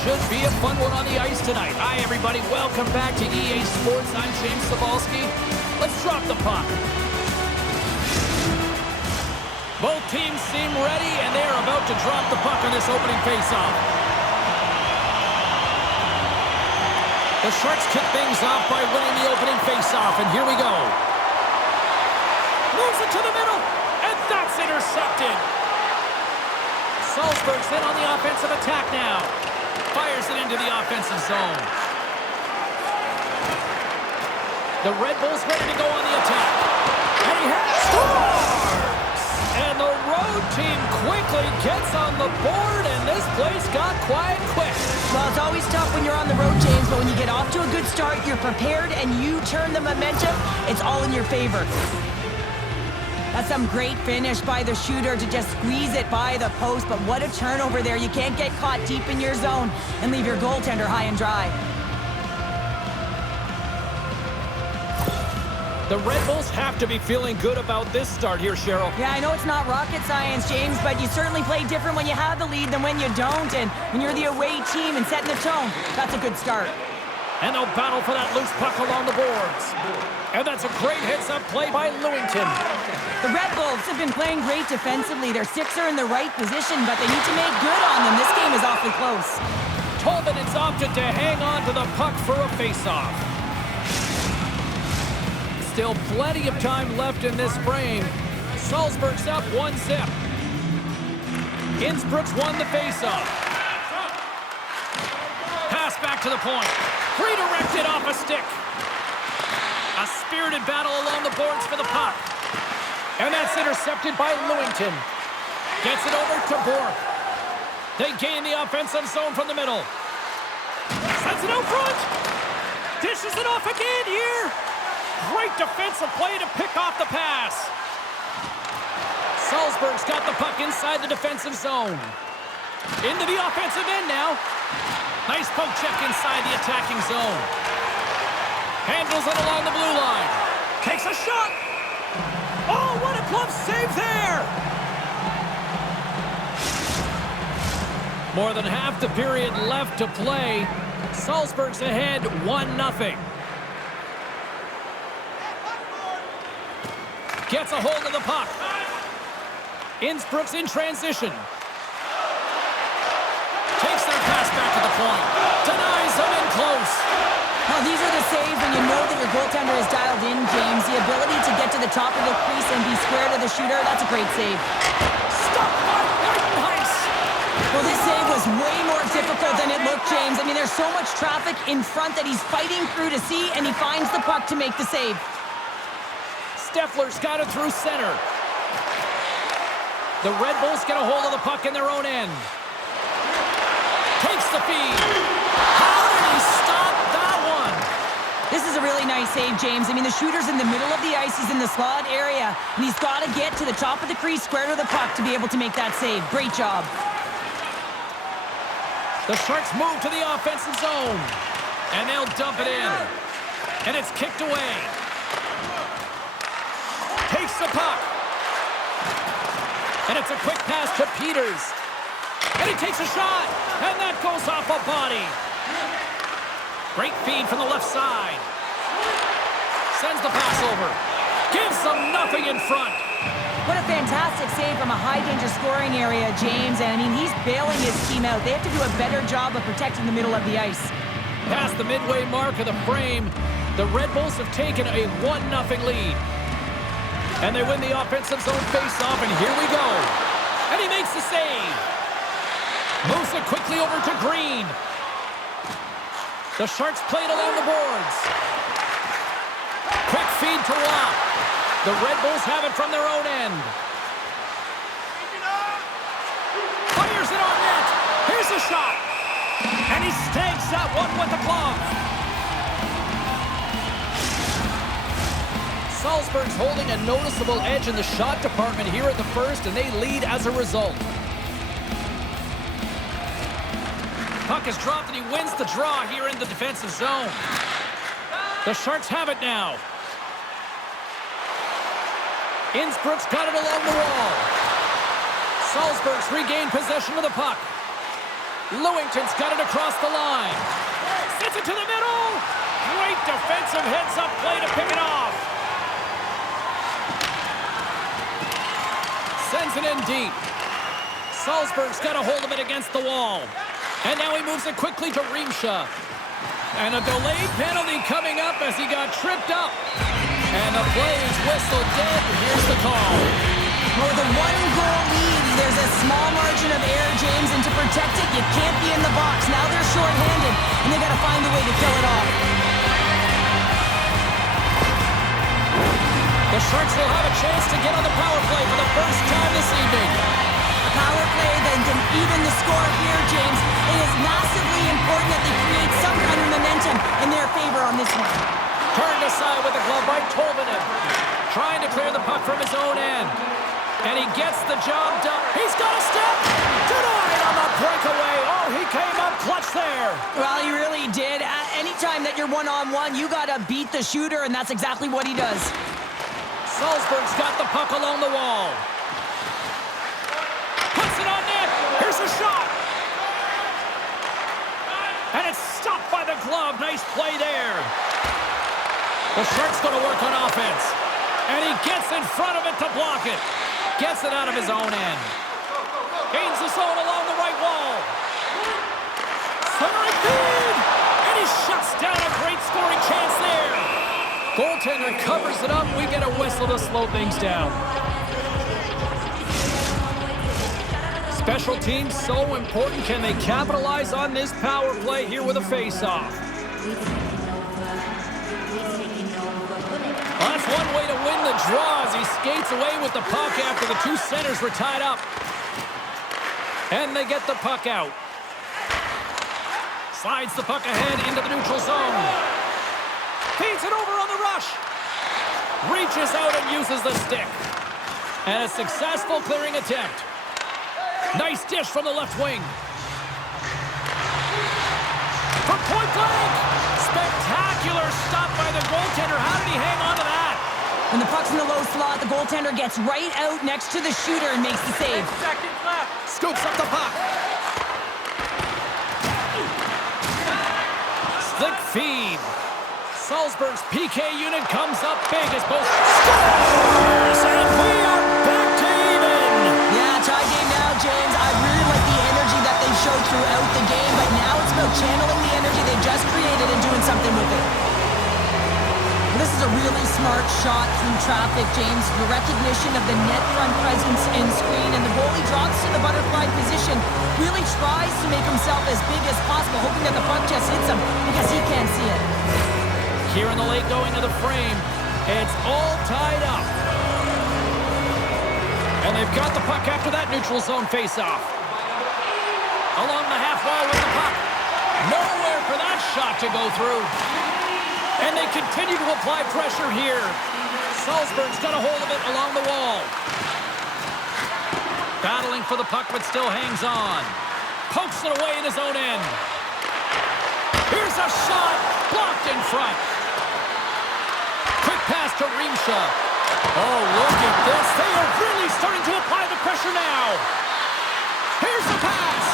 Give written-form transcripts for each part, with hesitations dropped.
should be a fun one on the ice tonight. Hi, everybody. Welcome back to EA Sports. I'm James Cebulski. Let's drop the puck. Both teams seem ready, and they are about to drop the puck on this opening faceoff. The Sharks kick things off by winning the opening faceoff, and here we go. Moves it to the middle, and that's intercepted. Salzburg's in on the offensive attack now. Fires it into the offensive zone. The Red Bulls ready to go on the attack. And he scores! And the road team quickly gets on the board, and this place got quiet quick. Well, it's always tough when you're on the road, James, but when you get off to a good start, you're prepared, and you turn the momentum, it's all in your favor. That's some great finish by the shooter to just squeeze it by the post, but what a turnover there. You can't get caught deep in your zone and leave your goaltender high and dry. The Red Bulls have to be feeling good about this start here, Cheryl. Yeah, I know it's not rocket science, James, but you certainly play different when you have the lead than when you don't, and when you're the away team and setting the tone, that's a good start. And they'll battle for that loose puck along the boards. And that's a great heads-up play by Lewington. The Red Bulls have been playing great defensively. Their sticks are in the right position, but they need to make good on them. This game is awfully close. Tolvanen's opted to hang on to the puck for a face-off. Still plenty of time left in this frame. Salzburg's up 1-0. Innsbruck's won the face-off. Pass back to the point. Redirected off a stick. A spirited battle along the boards for the puck. And that's intercepted by Lewington. Gets it over to Bourke. They gain the offensive zone from the middle. Sends it out front. Dishes it off again here. Great defensive play to pick off the pass. Salzburg's got the puck inside the defensive zone. Into the offensive end now. Nice poke check inside the attacking zone. Handles it along the blue line. Takes a shot. Oh, what a glove save there! More than half the period left to play. Salzburg's ahead 1-0. Gets a hold of the puck. Innsbruck's in transition. Takes their pass back to the point. Denies them in close. Well, these are the saves when you know that your goaltender is dialed in, James. The ability to get to the top of the crease and be square to the shooter, that's a great save. Stop by Buitenhuis. Well, this save was way more difficult than it looked, James. I mean, there's so much traffic in front that he's fighting through to see, and he finds the puck to make the save. Steffler's got it through center. The Red Bulls get a hold of the puck in their own end. Takes the feed. How did he stop that one? This is a really nice save, James. I mean, the shooter's in the middle of the ice. He's in the slot area, and he's got to get to the top of the crease, square to the puck, to be able to make that save. Great job. The Sharks move to the offensive zone, and they'll dump it in. And it's kicked away. Takes the puck. And it's a quick pass to Peeters. And he takes a shot, and that goes off a body. Great feed from the left side. Sends the pass over. Gives them nothing in front. What a fantastic save from a high-danger scoring area, James. And, I mean, he's bailing his team out. They have to do a better job of protecting the middle of the ice. Past the midway mark of the frame, the Red Bulls have taken a 1-0 lead. And they win the offensive zone face-off, and here we go. And he makes the save. Moves it quickly over to Green. The Sharks play it along the boards. Quick feed to Watt. The Red Bulls have it from their own end. Fires it on net. Here's a shot. And he snags that one with the glove. Salzburg's holding a noticeable edge in the shot department here at the first, and they lead as a result. Puck is dropped, and he wins the draw here in the defensive zone. The Sharks have it now. Innsbruck's got it along the wall. Salzburg's regained possession of the puck. Lewington's got it across the line. Sends it to the middle. Great defensive heads-up play to pick it off. Sends it in deep. Salzburg's got a hold of it against the wall. And now he moves it quickly to Riemsche. And a delayed penalty coming up as he got tripped up. And the play is whistled dead. Here's the call. With a one-goal lead, there's a small margin of error, James, and to protect it, you can't be in the box. Now they're short-handed, and they got to find a way to kill it off. The Sharks will have a chance to get on the power play for the first time this evening. A power play that can even the score here, James. It is massively important that they create some kind of momentum in their favor on this one. Turned aside with the glove by Tolvanen. Trying to clear the puck from his own end. And he gets the job done. He's got a step. Denied on the breakaway. Oh, he came up clutch there. Well, he really did. Anytime that you're one-on-one, you got to beat the shooter, and that's exactly what he does. Salzburg's got the puck along the wall. Puts it on net. Here's a shot. And it's stopped by the glove. Nice play there. The Sharks going to work on offense. And he gets in front of it to block it. Gets it out of his own end. Gains the zone along the right wall. Centering feed. And he shuts down a great scoring chance there. Goaltender covers it up. We get a whistle to slow things down. Special teams so important. Can they capitalize on this power play here with a face-off? Well, that's one way to win the draw as he skates away with the puck after the two centers were tied up. And they get the puck out. Slides the puck ahead into the neutral zone. Feeds it over on the rush. Reaches out and uses the stick. And a successful clearing attempt. Nice dish from the left wing. From point blank. Spectacular stop by the goaltender. How did he hang on to that? When the puck's in the low slot, the goaltender gets right out next to the shooter and makes the save. 6 seconds left. Scoops up the puck. Slick feed. Salzburg's PK unit comes up big as both scores, and we are back to even. Yeah, tie game now, James. I really like the energy that they showed throughout the game, but now it's about channeling the energy they just created and doing something with it. This is a really smart shot through traffic, James. The recognition of the net front presence in screen, and the goalie drops to the butterfly position, really tries to make himself as big as possible, hoping that the puck just hits him because he can't see it. Here in the late going to the frame, it's all tied up. And they've got the puck after that neutral zone face-off. Along the half wall with the puck. Nowhere for that shot to go through. And they continue to apply pressure here. Salzburg's got a hold of it along the wall. Battling for the puck, but still hangs on. Pokes it away in his own end. Here's a shot. Blocked in front. Quick pass to Riemsche. Oh, look at this. They are really starting to apply the pressure now. Here's the pass.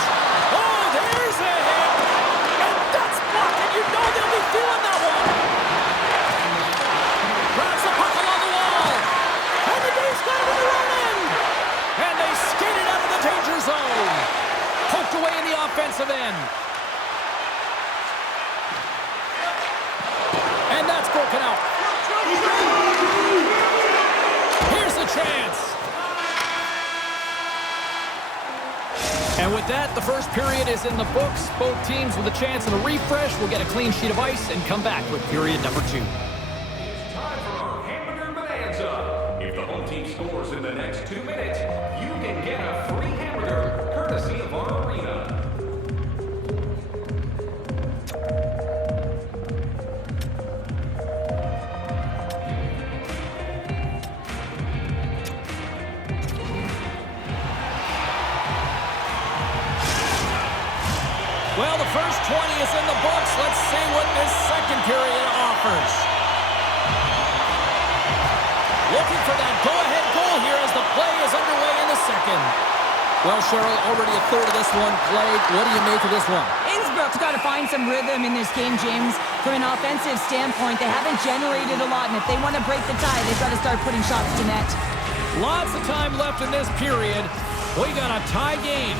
Oh, there's a hit. And that's blocked, and you know they'll be feeling that one. Grabs the puck along the wall. And the Dave's got it in the run in. And they skate it out of the danger zone. Poked away in the offensive end. And that's broken out. Here's the chance. And with that, the first period is in the books. Both teams with a chance at a refresh will get a clean sheet of ice and come back with period number 2. It's time for our hamburger bonanza. If the home team scores in the next 2 minutes, you can get a free hamburger courtesy of our arena. Well, the first 20 is in the books. Let's see what this second period offers. Well, Cheryl, already a third of this one played. What do you make of this one? Innsbruck's got to find some rhythm in this game, James. From an offensive standpoint, they haven't generated a lot, and if they want to break the tie, they've got to start putting shots to net. Lots of time left in this period. We got a tie game.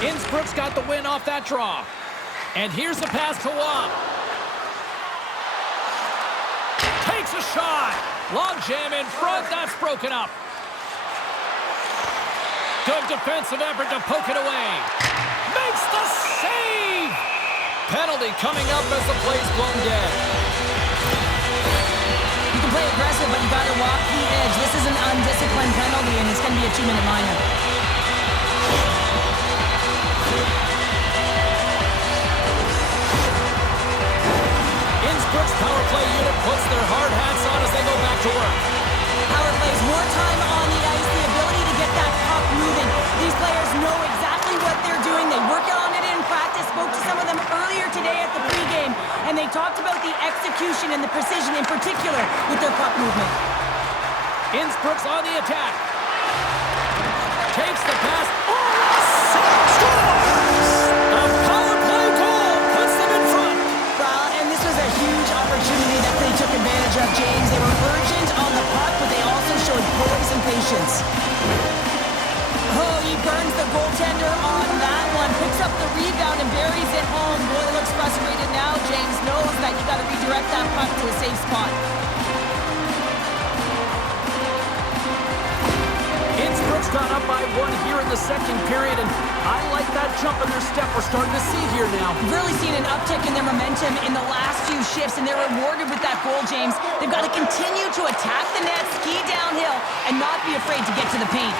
Innsbruck's got the win off that draw. And here's the pass to Wap. Takes a shot. Long jam in front. That's broken up. Good defensive effort to poke it away. Makes the save! Penalty coming up as the play's blown dead. You can play aggressive, but you got to walk the edge. This is an undisciplined penalty, and it's going to be a 2-minute minor. Innsbruck's power play unit puts their hard hats on as they go back to work. Power plays more time on the ice, the ability to get that puck moving. These players know exactly what they're doing. They work on it in practice. Spoke to some of them earlier today at the pregame, and they talked about the execution and the precision in particular with their puck movement. Innsbruck's on the attack. Takes the pass. Scores! A power play goal puts them in front. Well, and this was a huge opportunity that they took advantage of, James. They were urgent on the puck, but they also showed poise and patience. Oh, he burns the goaltender on that one. Picks up the rebound and buries it home. Boy, looks frustrated now. James knows that you got to redirect that puck to a safe spot. Innsbruck's gone up by one here in the second period, and I like that jump in their step we're starting to see here now. We've really seen an uptick in their momentum in the last few shifts, and they're rewarded with that goal, James. They've got to continue to attack the net, ski downhill, and not be afraid to get to the paint.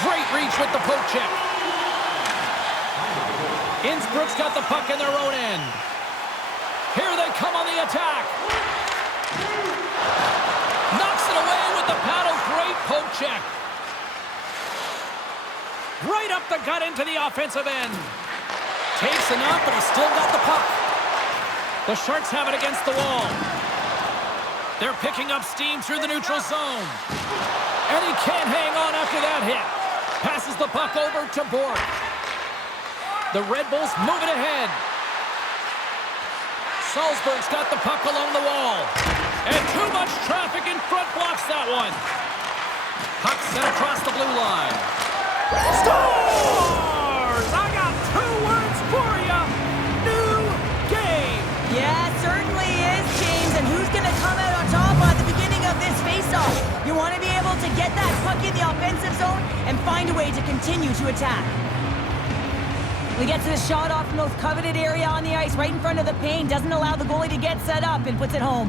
Great reach with the poke check. Innsbruck's got the puck in their own end. Here they come on the attack. Knocks it away with the paddle. Great poke check. Right up the gut into the offensive end. Takes a knock, but he's still got the puck. The Sharks have it against the wall. They're picking up steam through the neutral zone. And he can't hang on after that hit. Passes the puck over to Bourke. The Red Bulls moving ahead. Salzburg's got the puck along the wall. And too much traffic in front blocks that one. Puck sent across the blue line. Scores! I got 2 words for you. New game. Yeah, it certainly is, James. And who's going to come out on top at the beginning of this faceoff? You want to be able to get that puck in the offensive zone and find a way to continue to attack. We get to the shot off the most coveted area on the ice, right in front of the paint. Doesn't allow the goalie to get set up and puts it home.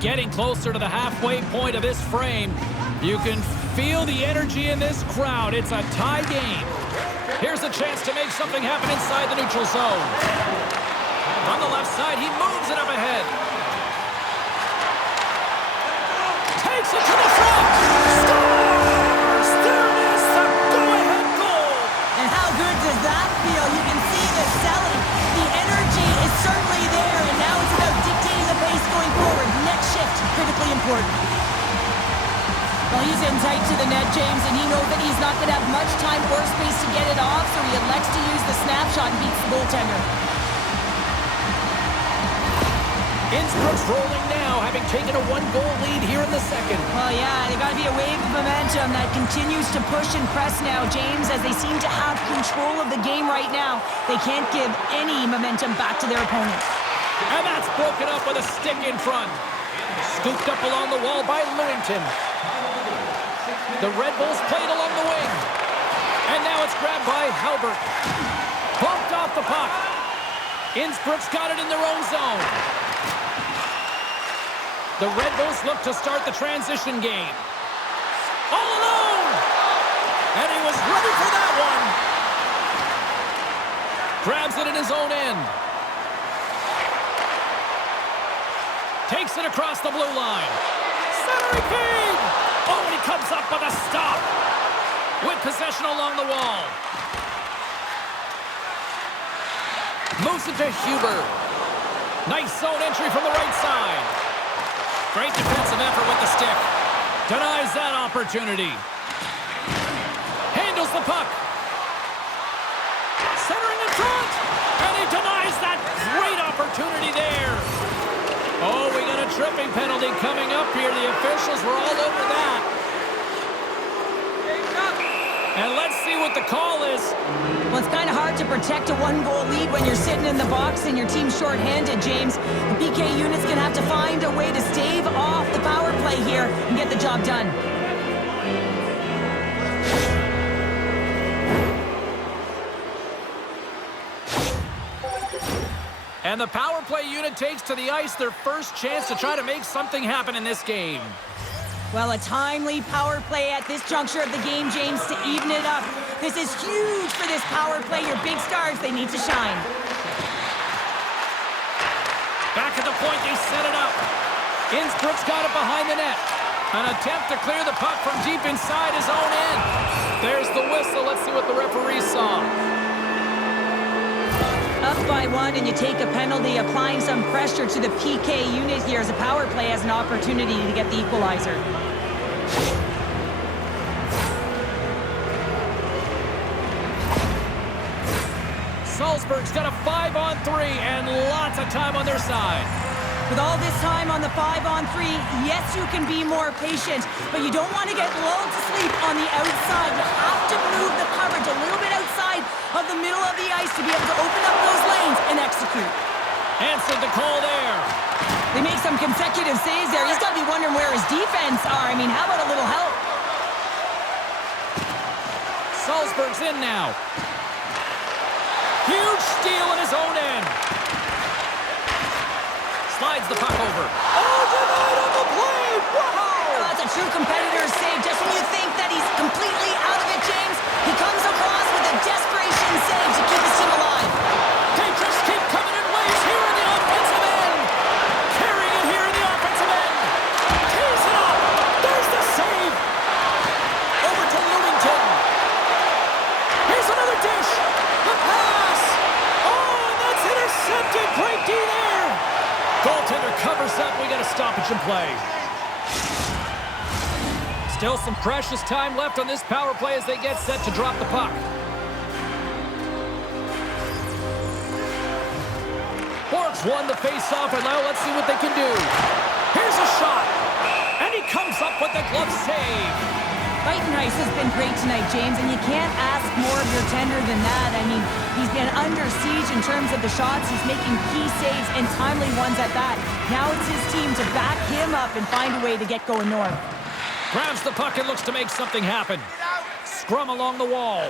Getting closer to the halfway point of this frame. You can feel the energy in this crowd. It's a tie game. Here's a chance to make something happen inside the neutral zone. On the left side, he moves it up ahead. Takes it to the front. Scores! There it is, the go-ahead goal. And how good does that feel? You can see the selling. The energy is certainly there, and now it's about dictating the pace going forward. Next shift, critically important. Well, he's in tight to the net, James, and he knows that he's not going to have much time or space to get it off, so he elects to use the snapshot and beats the goaltender. Innsbruck's rolling now, having taken a 1-goal lead here in the second. Well, yeah, they got to be a wave of momentum that continues to push and press now, James, as they seem to have control of the game right now. They can't give any momentum back to their opponent. And that's broken up with a stick in front. Scooped up along the wall by Lewington. The Red Bulls played along the wing. And now it's grabbed by Halbert. Bumped off the puck. Innsbruck's got it in their own zone. The Red Bulls look to start the transition game. All alone! And he was ready for that one. Grabs it in his own end. Takes it across the blue line. Centering feed! Oh, and he comes up with a stop. With possession along the wall. Moves it to Huber. Nice zone entry from the right side. Great defensive effort with the stick. Denies that opportunity. Handles the puck. Centering in front. And he denies that great opportunity there. Oh, we got a tripping penalty coming up here. The officials were all over that. And let's see what the call is. Well, it's kind of hard to protect a one-goal lead when you're sitting in the box and your team's shorthanded, James. The PK unit's going to have to find a way to stave off the power play here and get the job done. And the power play unit takes to the ice their first chance to try to make something happen in this game. Well, a timely power play at this juncture of the game, James, to even it up. This is huge for this power play. Your big stars, they need to shine. Back at the point, they set it up. Innsbruck's got it behind the net. An attempt to clear the puck from deep inside his own end. There's the whistle. Let's see what the referee saw. Up by one, and you take a penalty, applying some pressure to the PK unit here as the power play has an opportunity to get the equalizer. Salzburg's got a 5-on-3 and lots of time on their side. With all this time on the 5-on-3, yes, you can be more patient, but you don't want to get lulled to sleep on the outside. You have to move the coverage a little bit outside of the middle of the ice to be able to open up those lanes and execute. Answered the call there. They make some consecutive saves there. He's got to be wondering where his defense are. I mean, how about a little help? Salzburg's in now. Huge steal in his own end. Slides the puck over. Oh, denied on the play! Wow! Well, that's a true competitor's save. Just when you think that he's completely out of it, James, he comes across with a desperation save to keep his team alive. They just keep coming in waves here in the offensive end. Carrying it here in the offensive end. Tees it up. There's the save. Over to Lewington. Here's another dish. The pass. Oh, and that's intercepted. Great D there. Goaltender covers up. We got a stoppage in play. Still some precious time left on this power play as they get set to drop the puck. Bourke's won the face-off, and now let's see what they can do. Here's a shot, and he comes up with the glove save. Buitenhuis has been great tonight, James, and you can't ask more of your tender than that. I mean, he's been under siege in terms of the shots. He's making key saves and timely ones at that. Now it's his team to back him up and find a way to get going north. Grabs the puck and looks to make something happen. Scrum along the wall.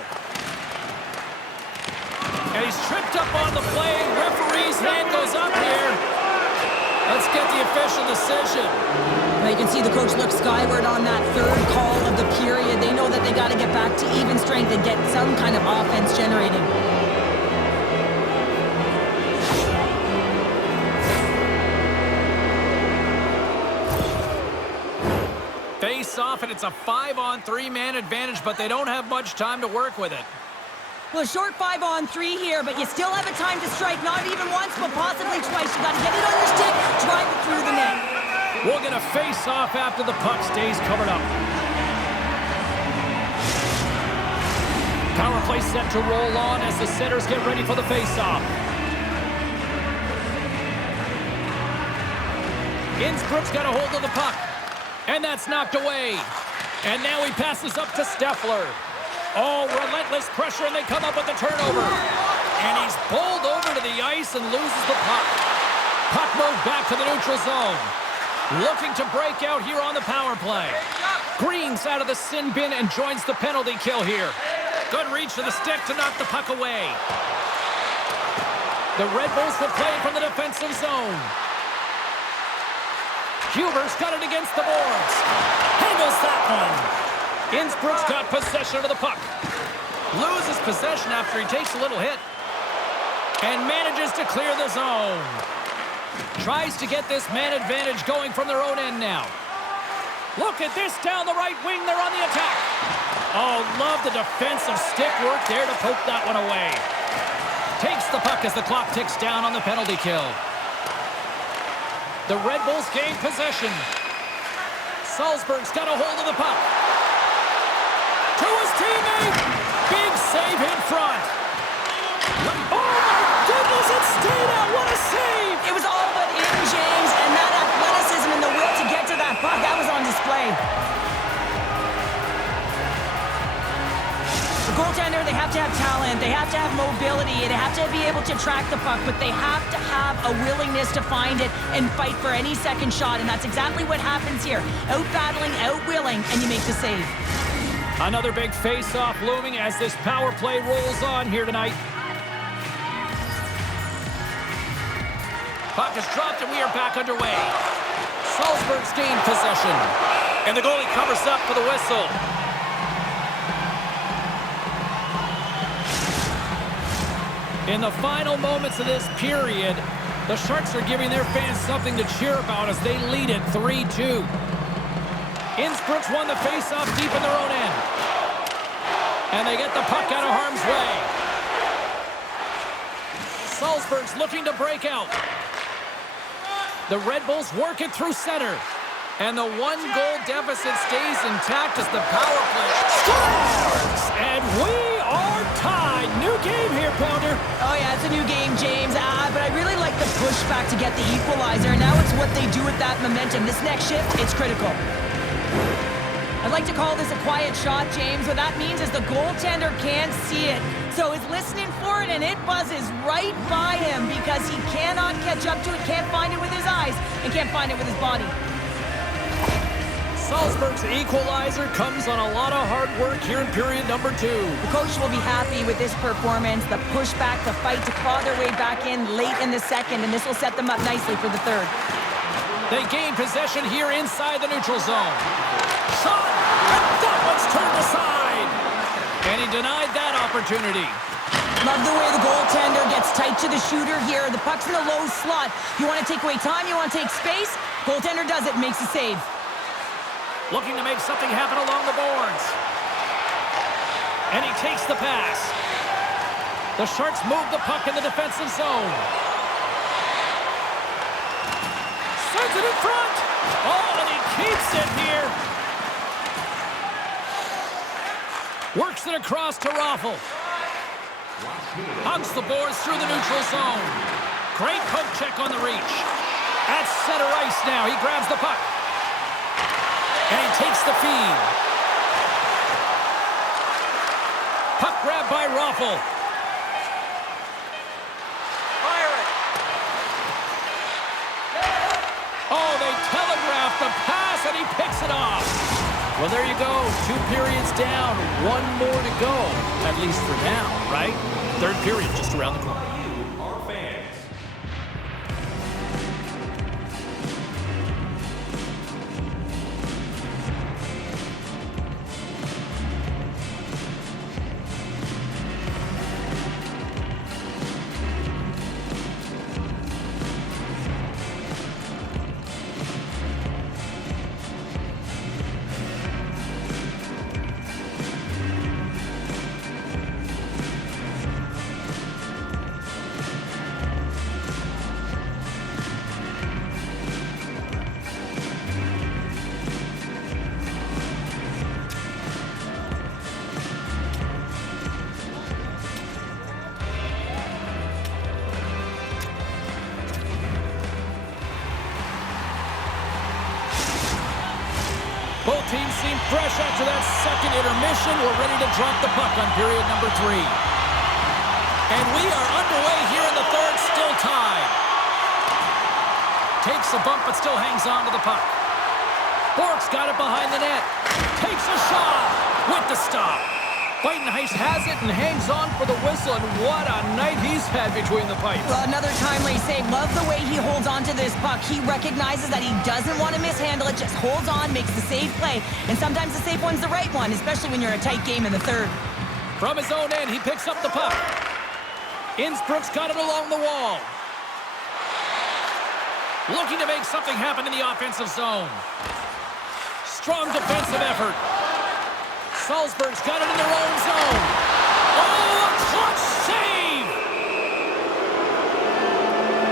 And he's tripped up on the play. Referee's hand goes up here. Let's get the official decision. Now you can see the coach look skyward on that third call of the period. They know that they got to get back to even strength and get some kind of offense generated. Face off, and it's a 5-on-3 man advantage, but they don't have much time to work with it. Well, a short 5-on-3 here, but you still have a time to strike, not even once, but possibly twice. You got to get it on your stick, drive it through the net. We'll get a face-off after the puck stays covered up. Power play set to roll on as the setters get ready for the face-off. Innsbruck's got a hold of the puck, and that's knocked away. And now he passes up to Steffler. Oh, relentless pressure, and they come up with the turnover. And he's bowled over to the ice and loses the puck. Puck moved back to the neutral zone. Looking to break out here on the power play. Green's out of the sin bin and joins the penalty kill here. Good reach to the stick to knock the puck away. The Red Bulls will play from the defensive zone. Huber's got it against the boards. Handles that one. Innsbruck's got possession of the puck. Loses possession after he takes a little hit. And manages to clear the zone. Tries to get this man advantage going from their own end now. Look at this down the right wing. They're on the attack. Oh, love the defensive stick work there to poke that one away. Takes the puck as the clock ticks down on the penalty kill. The Red Bulls gain possession. Salzburg's got a hold of the puck. To his teammate. Big save in front. Oh, my goodness, it stayed out. What a save. It was all but in, James, and that athleticism and the will to get to that puck, that was on display. The goaltender, they have to have talent, they have to have mobility, they have to be able to track the puck, but they have to have a willingness to find it and fight for any second shot, and that's exactly what happens here. Out-battling, out-willing, and you make the save. Another big face-off looming as this power play rolls on here tonight. Puck is dropped and we are back underway. Salzburg's gained possession. And the goalie covers up for the whistle. In the final moments of this period, the Sharks are giving their fans something to cheer about as they lead it 3-2. Innsbruck's won the face-off deep in their own end. And they get the puck out of harm's way. Salzburg's looking to break out. The Red Bulls work it through center. And the one-goal deficit stays intact as the power play scores! And we are tied. New game here, Pounder. Oh, yeah, it's a new game, James. But I really like the pushback to get the equalizer. Now it's what they do with that momentum. This next shift, it's critical. I'd like to call this a quiet shot, James. What that means is the goaltender can't see it. So he's listening for it, and it buzzes right by him because he cannot catch up to it, can't find it with his eyes, and can't find it with his body. Salzburg's equalizer comes on a lot of hard work here in period number 2. The coach will be happy with this performance, the pushback, the fight to claw their way back in late in the second, and this will set them up nicely for the third. They gain possession here inside the neutral zone. Shot! And that one's turned aside! And he denied that opportunity. Love the way the goaltender gets tight to the shooter here. The puck's in a low slot. You want to take away time, you want to take space. Goaltender does it, makes a save. Looking to make something happen along the boards. And he takes the pass. The Sharks move the puck in the defensive zone. Sends it in front. Oh, and he keeps it here. Works it across to Raffel. Hugs the boards through the neutral zone. Great poke check on the reach. At center ice now. He grabs the puck. And he takes the feed. Puck grab by Raffel. Fire it. Oh, they telegraph the pass, and he picks it off. Well, there you go. 2 periods down. 1 more to go. At least for now, right? Third period just around the corner. You are fans. Both teams seem fresh after that second intermission. We're ready to drop the puck on period number 3. And we are underway here in the third, still tied. Takes a bump, but still hangs on to the puck. Bourke's got it behind the net. Takes a shot with the stop. Buitenhuis has it and hangs on for the whistle, and what a night he's had between the pipes. Well, another timely save. Love the way he holds on to this puck. He recognizes that he doesn't want to mishandle it, just holds on, makes the safe play. And sometimes the safe one's the right one, especially when you're in a tight game in the third. From his own end, he picks up the puck. Innsbruck's got it along the wall. Looking to make something happen in the offensive zone. Strong defensive effort. Salzburg's got it in their own zone. Oh, a clutch save!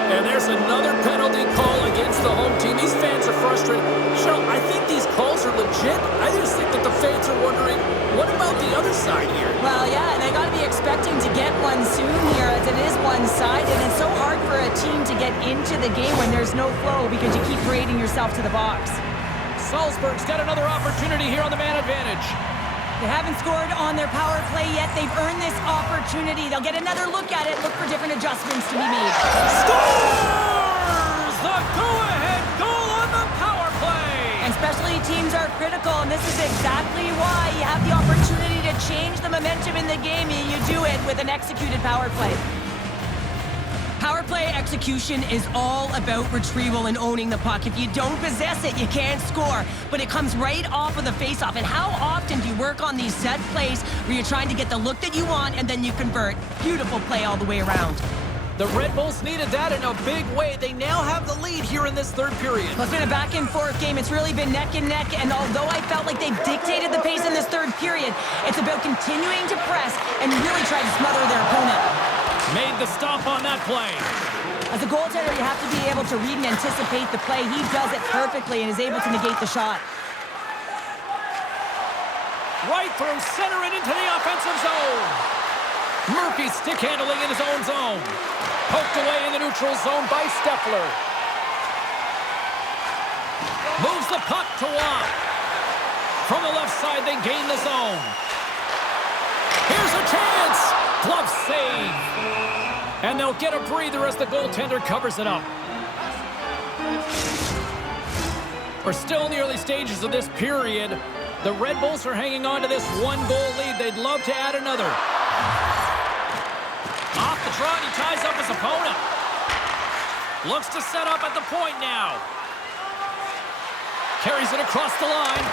And there's another penalty call against the home team. These fans are frustrated. Cheryl, I think these calls are legit. I just think that the fans are wondering, what about the other side here? Well, yeah, and they got to be expecting to get one soon here, as it is one-sided. And it's so hard for a team to get into the game when there's no flow because you keep parading yourself to the box. Salzburg's got another opportunity here on the man advantage. They haven't scored on their power play yet. They've earned this opportunity. They'll get another look at it, look for different adjustments to be made. Scores! The go-ahead goal on the power play! And specialty teams are critical, and this is exactly why you have the opportunity to change the momentum in the game, and you do it with an executed power play. Power play execution is all about retrieval and owning the puck. If you don't possess it, you can't score. But it comes right off of the face-off. And how often do you work on these set plays where you're trying to get the look that you want and then you convert? Beautiful play all the way around. The Red Bulls needed that in a big way. They now have the lead here in this third period. Well, it's been a back-and-forth game. It's really been neck and neck. And although I felt like they've dictated the pace in this third period, it's about continuing to press and really try to smother their opponent. Made the stop on that play. As a goaltender, you have to be able to read and anticipate the play. He does it perfectly and is able to negate the shot. Right through center and into the offensive zone. Murphy stick handling in his own zone. Poked away in the neutral zone by Steffler. Moves the puck to Watt. From the left side, they gain the zone. Here's a chance. Glove save. And they'll get a breather as the goaltender covers it up. We're still in the early stages of this period. The Red Bulls are hanging on to this one-goal lead. They'd love to add another. Off the draw, he ties up his opponent. Looks to set up at the point now. Carries it across the line.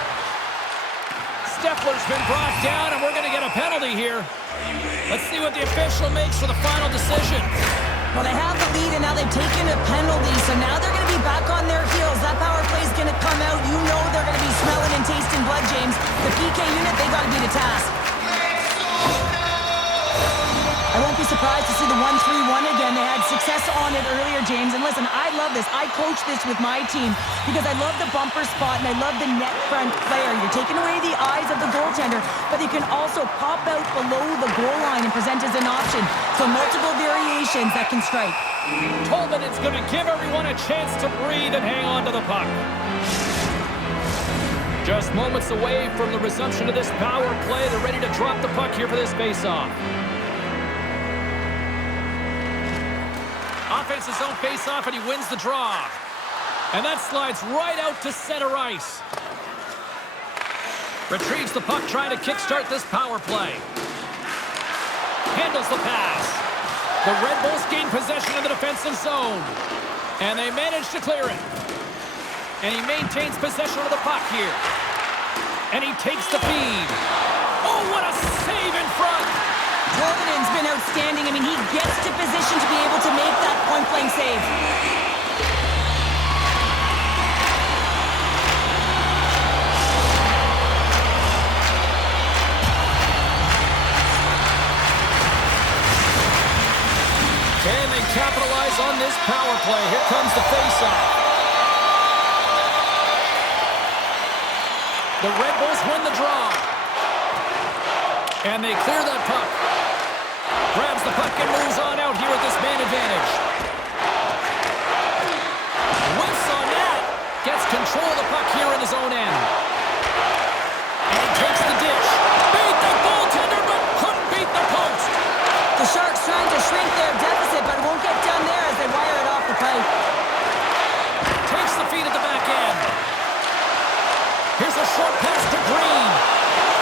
Steffler's been brought down, and we're going to get a penalty here. Let's see what the official makes for the final decision. Well, they have the lead, and now they've taken a penalty, so now they're going to be back on their heels. That power play is going to come out. You know they're going to be smelling and tasting blood, James. The PK unit, they got to be the task. I won't be surprised to see the 1-3-1 again. They had success on it earlier, James. And listen, I love this. I coach this with my team because I love the bumper spot and I love the net front player. You're taking away the eyes of the goaltender, but you can also pop out below the goal line and present as an option. So multiple variations that can strike. Tolvanen's going to give everyone a chance to breathe and hang on to the puck. Just moments away from the resumption of this power play. They're ready to drop the puck here for this face-off. Offense's own face-off, and he wins the draw. And that slides right out to center ice. Retrieves the puck, trying to kickstart this power play. Handles the pass. The Red Bulls gain possession of the defensive zone. And they manage to clear it. And he maintains possession of the puck here. And he takes the feed. Oh, what a save in front! Tolvanen's been outstanding. I mean, he gets to position to be able to make that point-blank save. Can they capitalize on this power play? Here comes the face-off. The Red Bulls win the draw. And they clear that puck. Grabs the puck and moves on out here with this man advantage. Whiffs on that. Gets control of the puck here in his own end. And he takes the dish. Beat the goaltender, but couldn't beat the post. The Sharks trying to shrink their deficit, but won't get done there as they wire it off the pipe. Takes the feed at the back end. Here's a short pass to Green.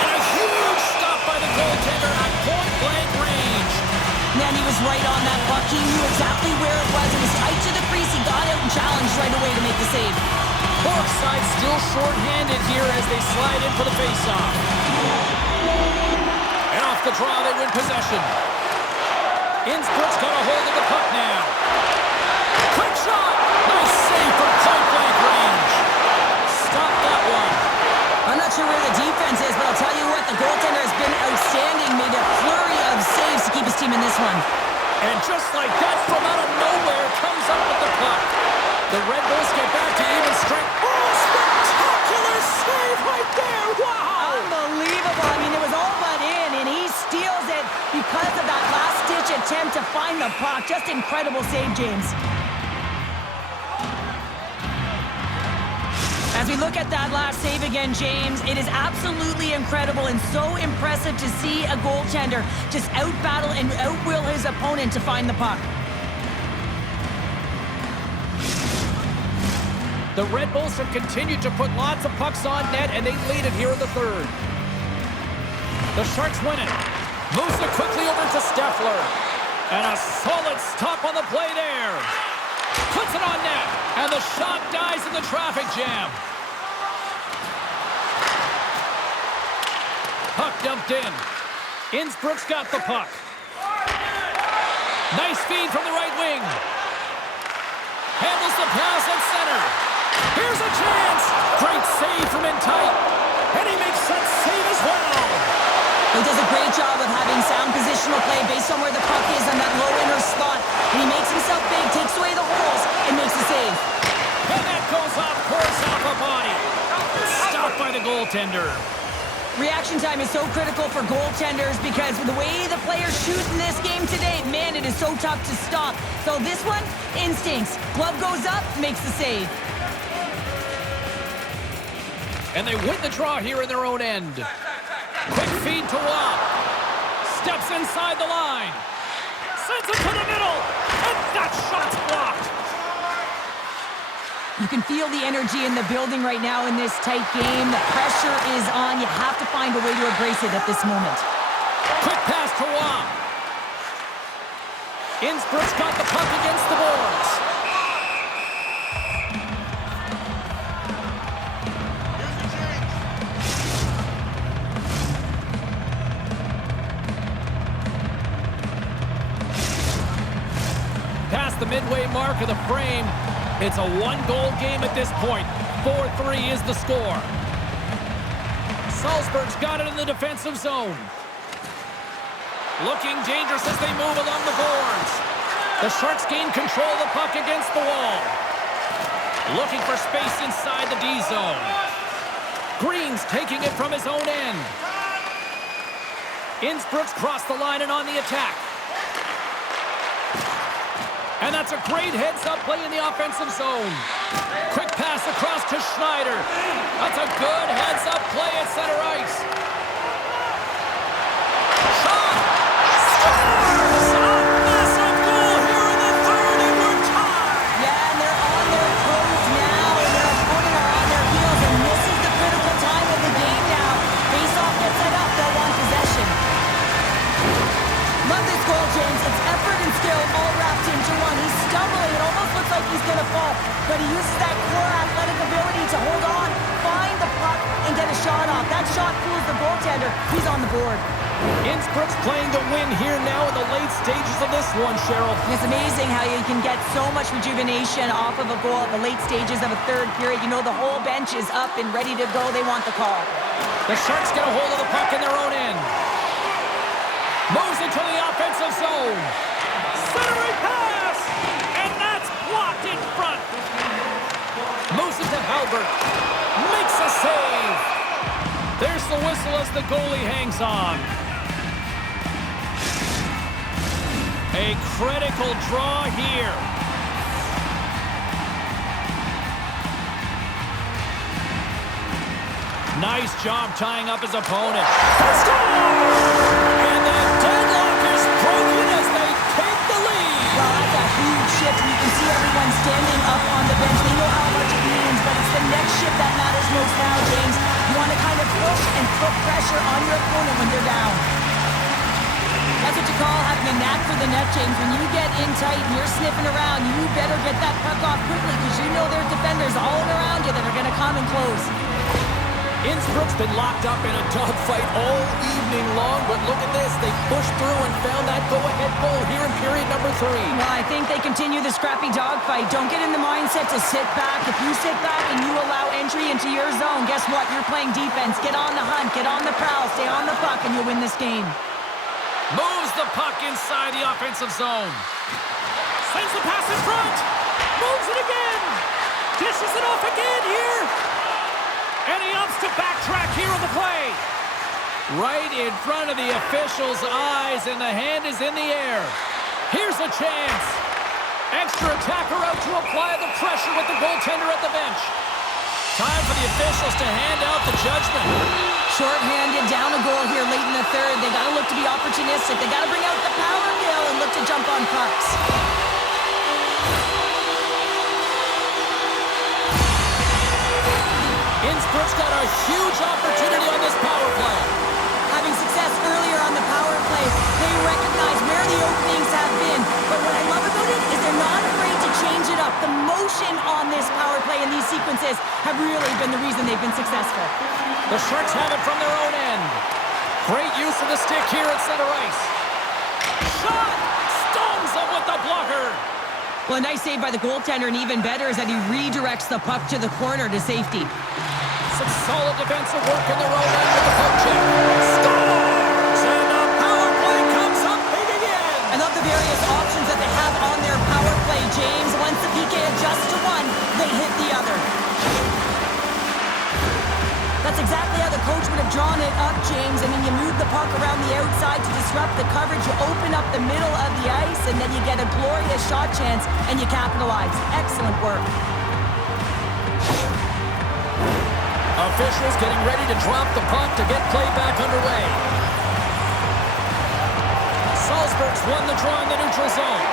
And a huge stop by the goaltender at point-blank range. Man, he was right on that puck. He knew exactly where it was. It was tight to the crease. He got out and challenged right away to make the save. Bourke side still short-handed here as they slide in for the face-off. And off the draw, they win possession. Innsbruck's got a hold of the puck now. Quick shot! Nice save from point-blank range. Stop that one. I'm not sure where the defense is, but I'll tell you what, the goaltender has been outstanding. Made a flurry of saves to keep his team in this one. And just like that, from out of nowhere, comes up The Red Bulls get back to even strength. Oh, spectacular save right there! Wow! Unbelievable. I mean, it was all but in, and he steals it because of that last-ditch attempt to find the puck. Just incredible save, James. As we look at that last save again, James, it is absolutely incredible and so impressive to see a goaltender just out-battle and out-will his opponent to find the puck. The Red Bulls have continued to put lots of pucks on net, and they lead it here in the third. The Sharks win it. Moves it quickly over to Steffler. And a solid stop on the play there. Puts it on net, and the shot dies in the traffic jam. Puck dumped in. Innsbruck's got the puck. Nice feed from the right wing. Handles the pass at center. Here's a chance. Great save from in tight. And he makes that save as well. He does a great job of having sound positional play based on where the puck is on that low inner slot. And he makes himself big, takes away the holes, and makes a save. And that goes off course off a body. Stopped by the goaltender. Reaction time is so critical for goaltenders because the way the players shoot in this game today, man, it is so tough to stop. So this one, instincts. Glove goes up, makes the save. And they win the draw here in their own end. Quick feed to Waugh. Steps inside the line. Sends it to the middle. And that shot's blocked. You can feel the energy in the building right now in this tight game. The pressure is on. You have to find a way to embrace it at this moment. Quick pass to Waugh. Innsbruck's got the puck against the boards. Past the midway mark of the frame. It's a one-goal game at this point. 4-3 is the score. Salzburg's got it in the defensive zone. Looking dangerous as they move along the boards. The Sharks gain control of the puck against the wall. Looking for space inside the D zone. Green's taking it from his own end. Innsbruck's crossed the line and on the attack. And that's a great heads-up play in the offensive zone. Quick pass across to Schneider. That's a good heads-up play at center ice. Shot! Scores! A massive goal here in the third, and we're tied! Yeah, and they're on their toes now, and their opponent are on their heels, and this is the critical time of the game now. Face-off gets set up, they'll want possession. Love this goal, James. It's effort and skill all wrapped into one. He's stumbling. It almost looks like he's going to fall. But he uses that core athletic ability to hold on, find the puck, and get a shot off. That shot fools the goaltender. He's on the board. Innsbruck's playing to win here now in the late stages of this one, Cheryl. It's amazing how you can get so much rejuvenation off of a goal at the late stages of a third period. You know, the whole bench is up and ready to go. They want the call. The Sharks get a hold of the puck in their own end. Moves into the offensive zone. Centering pass! And that's blocked in front. Moves it to Halbert. Makes a save. There's the whistle as the goalie hangs on. A critical draw here. Nice job tying up his opponent. And the deadlock is broken as they take the lead. Well, that's a huge shift, and you can see everyone standing up on the bench. They know how much it means, but it's the next shift that matters most now, James. You want to kind of push and put pressure on your opponent when they're down. That's what you call having a knack for the net, James. When you get in tight and you're sniffing around, you better get that puck off quickly because you know there's defenders all around you that are going to come and close. Innsbruck's been locked up in a dogfight all evening long, but look at this. They pushed through and found that go-ahead goal here in period number 3. Well, I think they continue the scrappy dogfight. Don't get in the mindset to sit back. If you sit back and you allow entry into your zone, guess what? You're playing defense. Get on the hunt, get on the prowl, stay on the puck, and you'll win this game. Moves the puck inside the offensive zone. Sends the pass in front. Moves it again. Dishes it off again here. And he opts to backtrack here on the play. Right in front of the official's eyes, and the hand is in the air. Here's a chance. Extra attacker out to apply the pressure with the goaltender at the bench. Time for the officials to hand out the judgment. Short-handed, down a goal here late in the third. They got to look to be opportunistic. They got to bring out the power mill and look to jump on pucks. Innsbruck's got a huge opportunity on this power play. Having success earlier on the power play, they recognize where the openings have been. But what I love about it is they're not afraid to change it up. The motion on this power play and these sequences have really been the reason they've been successful. The Sharks have it from their own end. Great use of the stick here at center ice. Shot! Stones him with the blocker. Well, a nice save by the goaltender, and even better is that he redirects the puck to the corner to safety. Some solid defensive work in their own end with the poke check. Scores! And the power play comes up big again. I love the various options that they have on their power play, James. Once the PK adjusts to one, they hit the other. That's exactly how the coach would have drawn it up, James. I mean, you move the puck around the outside to disrupt the coverage, you open up the middle of the ice, and then you get a glorious shot chance, and you capitalize. Excellent work. Officials getting ready to drop the puck to get play back underway. Salzburg's won the draw in the neutral zone.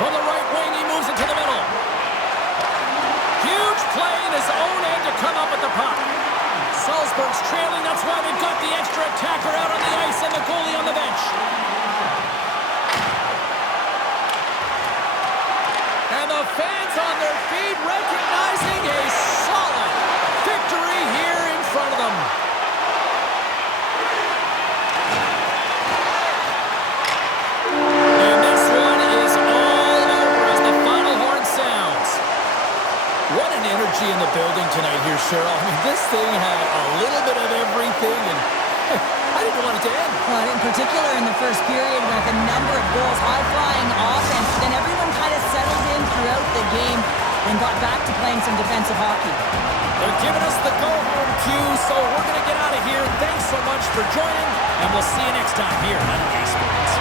From the right wing, he moves it to the middle. Huge play in his own end to come up with the puck. Salzburg's trailing, that's why they've got the extra attacker out on the ice and the goalie on the bench. And the fans on their feet recognizing a solid victory here in front of them. And this one is all over as the final horn sounds. What an energy in the building tonight here, Cheryl. I mean, this thing had a little bit of everything, and I didn't want it to end. Well, in particular in the first period with a number of goals, high-flying offense, then everyone kind of settled in throughout the game and got back to playing some defensive hockey. They're giving us the go-home cue, so we're going to get out of here. Thanks so much for joining, and we'll see you next time here on EA Sports.